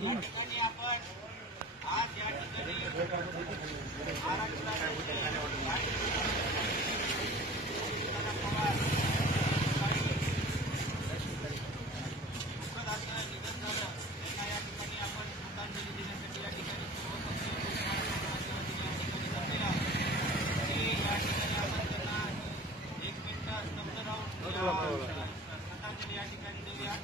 ठिकाणी आपण आज या ठिकाणी महाराष्ट्राचे पवार दुःखद असं निधन झालं. त्यांना या ठिकाणी आपण श्रद्धांजली देण्यासाठी या ठिकाणी सर्व पक्षीय या ठिकाणी जमलेला की या ठिकाणी आपण त्यांना 1 मिनिट स्तब्ध राहून श्रद्धांजली या ठिकाणी देऊया.